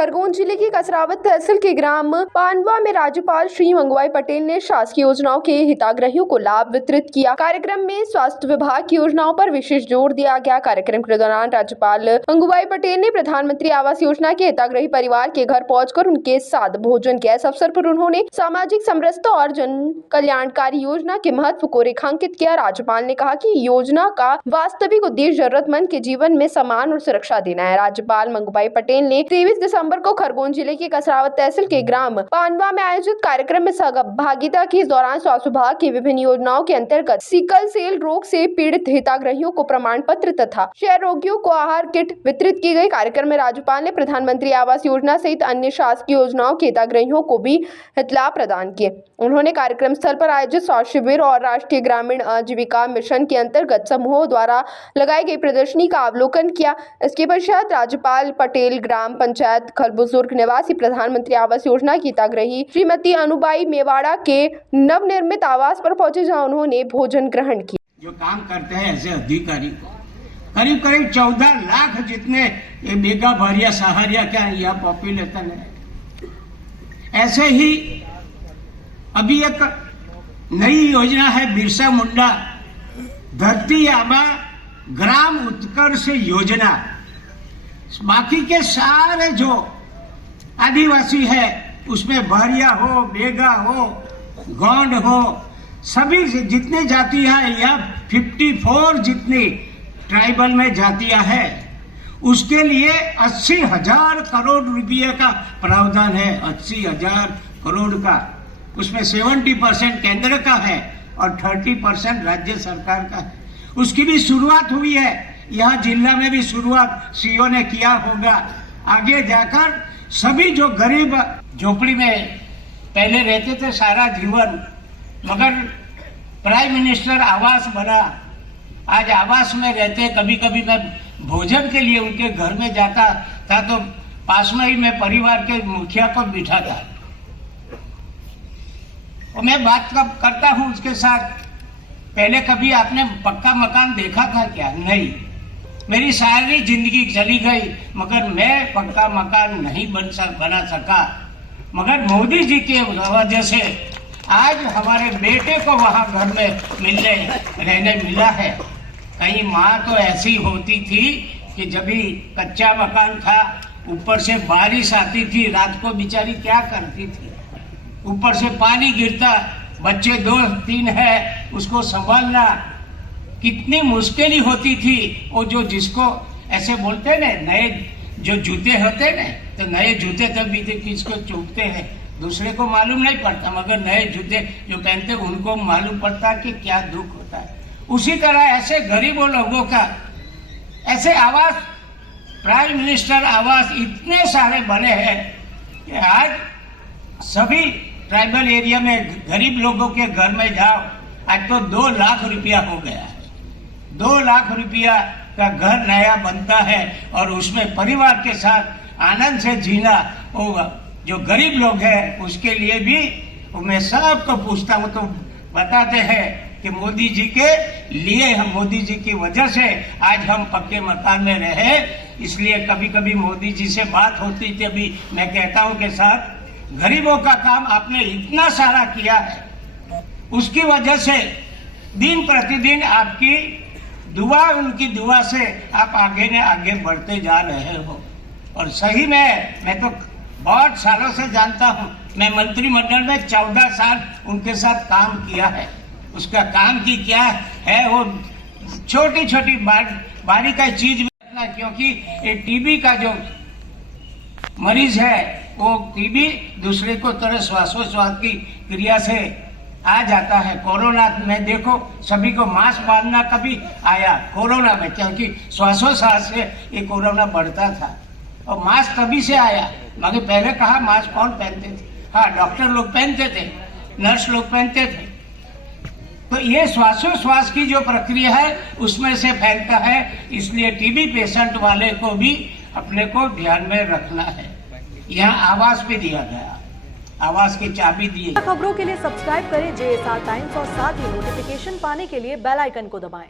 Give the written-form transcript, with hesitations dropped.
खरगोन जिले की कसरावत तहसील के ग्राम पांडवा में राज्यपाल श्री मंगूभाई पटेल ने शासकीय योजनाओं के हितग्राहियों को लाभ वितरित किया। कार्यक्रम में स्वास्थ्य विभाग की योजनाओं पर विशेष जोर दिया गया। कार्यक्रम के दौरान राज्यपाल मंगूभाई पटेल ने प्रधानमंत्री आवास योजना के हितग्राही परिवार के घर पहुंचकर उनके साथ भोजन किया। इस अवसर पर उन्होंने सामाजिक समरसता और जन कल्याणकारी योजना के महत्व को रेखांकित किया। राज्यपाल ने कहा कि योजना का वास्तविक उद्देश्य जरूरतमंद के जीवन में सम्मान और सुरक्षा देना है। राज्यपाल मंगूभाई पटेल ने 23 दिसंबर को खरगोन जिले की कसरावत तहसील के ग्राम पांडवा में आयोजित कार्यक्रम में सहभागिता की। इस दौरान स्वास्थ्य विभाग की विभिन्न योजनाओं के अंतर्गत सिकल सेल रोग से पीड़ित हितग्राहियों को प्रमाण पत्र तथा क्षय रोगियों को आहार किट वितरित की गई। कार्यक्रम में राज्यपाल ने प्रधानमंत्री आवास योजना सहित अन्य शासकीय योजनाओं के हितग्राहियों को भी हितलाभ प्रदान किए। उन्होंने कार्यक्रम स्थल पर आयोजित स्वास्थ्य शिविर और राष्ट्रीय ग्रामीण आजीविका मिशन के अंतर्गत समूहों द्वारा लगाई गई प्रदर्शनी का अवलोकन किया। इसके पश्चात राज्यपाल पटेल ग्राम पंचायत खरबुजुर्ग निवासी प्रधानमंत्री आवास योजना की हितग्राही श्रीमती अनुबाई मेवाड़ा के नवनिर्मित आवास पर पहुंचे, जहां उन्होंने भोजन ग्रहण किया। जो काम करते हैं ऐसे अधिकारी को करीब करीब 14 लाख जितने ये मेगा भारिया सहारिया क्या यह पॉपुलेशन है। ऐसे ही अभी एक नई योजना है बिरसा मुंडा धरती आबा ग्राम उत्कर्ष योजना। बाकी के सारे जो आदिवासी है उसमें भारिया हो, बेगा हो, गौंड हो, सभी जितने जातियां हैं या 54 जितनी ट्राइबल में जातियां हैं उसके लिए 80,000 करोड़ रुपये का प्रावधान है। 80,000 करोड़ का, उसमें 70% केंद्र का है और 30% राज्य सरकार का है। उसकी भी शुरुआत हुई है, यहाँ जिला में भी शुरुआत सीओ ने किया होगा। आगे जाकर सभी जो गरीब झोपड़ी में पहले रहते थे सारा जीवन, मगर प्राइम मिनिस्टर आवास बना, आज आवास में रहते। कभी कभी मैं भोजन के लिए उनके घर में जाता था तो पास में ही मैं परिवार के मुखिया को बिठाता और मैं बात करता हूं उसके साथ। पहले कभी आपने पक्का मकान देखा था क्या? नहीं। मेरी सारी जिंदगी चली गई मगर मैं पक्का मकान नहीं बना सका। मगर मोदी जी के वजह से आज हमारे बेटे को वहां घर में रहने मिला है। कहीं माँ तो ऐसी होती थी कि जब भी कच्चा मकान था ऊपर से बारिश आती थी, रात को बेचारी क्या करती थी, ऊपर से पानी गिरता, बच्चे 2-3 है, उसको संभालना कितनी मुश्किल होती थी। वो जो जिसको ऐसे बोलते ना नए जो जूते होते ना, तो नए जूते तब भी किसको चूकते हैं दूसरे को मालूम नहीं पड़ता, मगर नए जूते जो पहनते उनको मालूम पड़ता कि क्या दुख होता है। उसी तरह ऐसे गरीबों लोगों का ऐसे आवास, प्राइम मिनिस्टर आवास इतने सारे बने हैं कि आज सभी ट्राइबल एरिया में गरीब लोगों के घर में जाओ, आज तो 2 लाख रुपया हो गया है। 2 लाख रुपया का घर नया बनता है और उसमें परिवार के साथ आनंद से जीना होगा। जो गरीब लोग हैं उसके लिए भी मैं सबको पूछता हूँ तो बताते हैं कि मोदी जी के लिए, हम मोदी जी की वजह से आज हम पक्के मकान में रहे। इसलिए कभी कभी मोदी जी से बात होती थी, अभी मैं कहता हूँ के साथ गरीबों का काम आपने इतना सारा किया है, उसकी वजह से दिन प्रतिदिन आपकी दुआ, उनकी दुआ से आप आगे बढ़ते जा रहे हो। और सही में मैं तो बहुत सालों से जानता हूं, मैं मंत्रिमंडल में 14 साल उनके साथ काम किया है। उसका काम की क्या है, वो छोटी छोटी बारीकाई चीज में, क्योंकि ये टीबी का जो मरीज है वो टीबी दूसरे को तरह श्वासोच्छ्वास की क्रिया से आ जाता है। कोरोना में देखो सभी को मास्क बांधना कभी आया कोरोना में, क्योंकि श्वासोच्छ्वास से ये कोरोना बढ़ता था और मास्क तभी से आया। मगर पहले कहा मास्क कौन पहनते थे? हाँ, डॉक्टर लोग पहनते थे, नर्स लोग पहनते थे। तो ये श्वासोच्छ्वास की जो प्रक्रिया है उसमें से फैलता है, इसलिए टीबी पेशेंट वाले को भी अपने को ध्यान में रखना है। यहाँ आवास भी दिया गया, आवास की चाबी दी। खबरों के लिए सब्सक्राइब करें JSR टाइम्स और साथ ही नोटिफिकेशन पाने के लिए बेल आइकन को दबाएं।